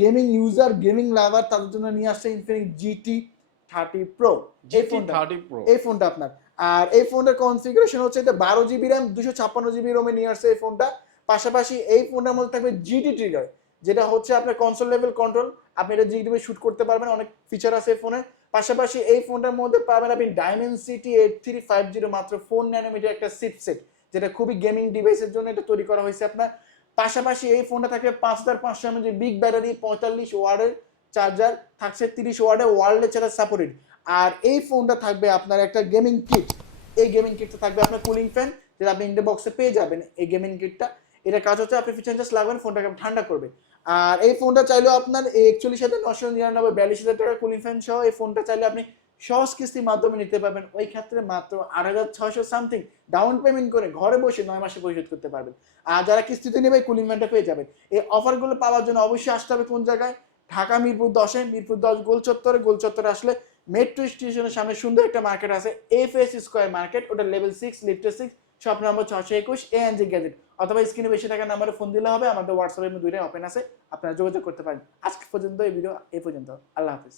Gaming user gaming লাভার তাদের জন্য নিয়ে আসছে ইনফিনিক্স জিটি 30 প্রো। এই ফোনটা আপনার, আর এই ফোনটার কনফিগারেশন হচ্ছে এটা 12 GB র্যাম 256 GB রোমে নিয়ে আসছে এই ফোনটা। পাশাপাশি এই ফোনটার মধ্যে থাকবে জিটি ট্রিগার, যেটা হচ্ছে আপনার কনসোল লেভেল কন্ট্রোল, আপনি এটা জিটি শুট করতে পারবেন, অনেক ফিচার আছে এই ফোনে। পাশাপাশি এই ফোনটার মধ্যে পাবেন আপনি ডাইমেনসিটি 8350 মাত্র 4 ন্যানোমিটার একটা চিপসেট, যেটা খুবই গেমিং ডিভাইসের জন্য এটা তৈরি করা হয়েছে আপনার। পাশাপাশি এই ফোনটা থাকবে 5500 mAh বিগ ব্যাটারি, 45 ওয়াটের চার্জার থাকছে, 30 ওয়াটের ওয়্যারলেস চার্জার সাপোর্টেড। আর এই ফোনটা থাকবে আপনার একটা গেমিং কিট, এই গেমিং কিটটা থাকবে আপনার কুলিং ফ্যান, যেটা আপনি ইন্ডিয়া বক্সে পেয়ে যাবেন। এই গেমিং কিটটা এটা কাজ হচ্ছে আপনি ফিচার জাস্ট লাগবেন, ফোনটাকে ঠান্ডা করবে। আর এই ফোনটা চাইলেও আপনার 41,999 42,000 টাকা কুলিং ফ্যান সহ এই ফোনটা চাইলে আপনি সহজ কিস্তির মাধ্যমে নিতে পারবেন। ওই ক্ষেত্রে মাত্র 8,600 সামথিং ডাউন পেমেন্ট করে ঘরে বসে 9 মাসে পরিশোধ করতে পারবেন। আর যারা কিস্তিতে নেবে কুলিং ফ্যানটা পেয়ে যাবেন। এই অফারগুলো পাওয়ার জন্য অবশ্যই আসতে হবে কোন জায়গায়, ঢাকা মিরপুর 10-এ, মিরপুর 10 গোল চত্বরে আসলে মেট্রো স্টেশনের সামনে সুন্দর একটা মার্কেট আছে, এফএস স্কয়ার মার্কেট, ওটা লেভেল 6 লিফটে 6, শপ নম্বর 621 এএনজি গ্যাজেট, অথবা স্ক্রিনে বেশি টাকা নাম্বারে ফোন দিলে হবে। আমাদের হোয়াটসঅ্যাপের দুইটাই ওপেন আছে, আপনারা যোগাযোগ করতে পারেন। আজকে পর্যন্ত এই ভিডিও এই পর্যন্ত, আল্লাহ হাফেজ।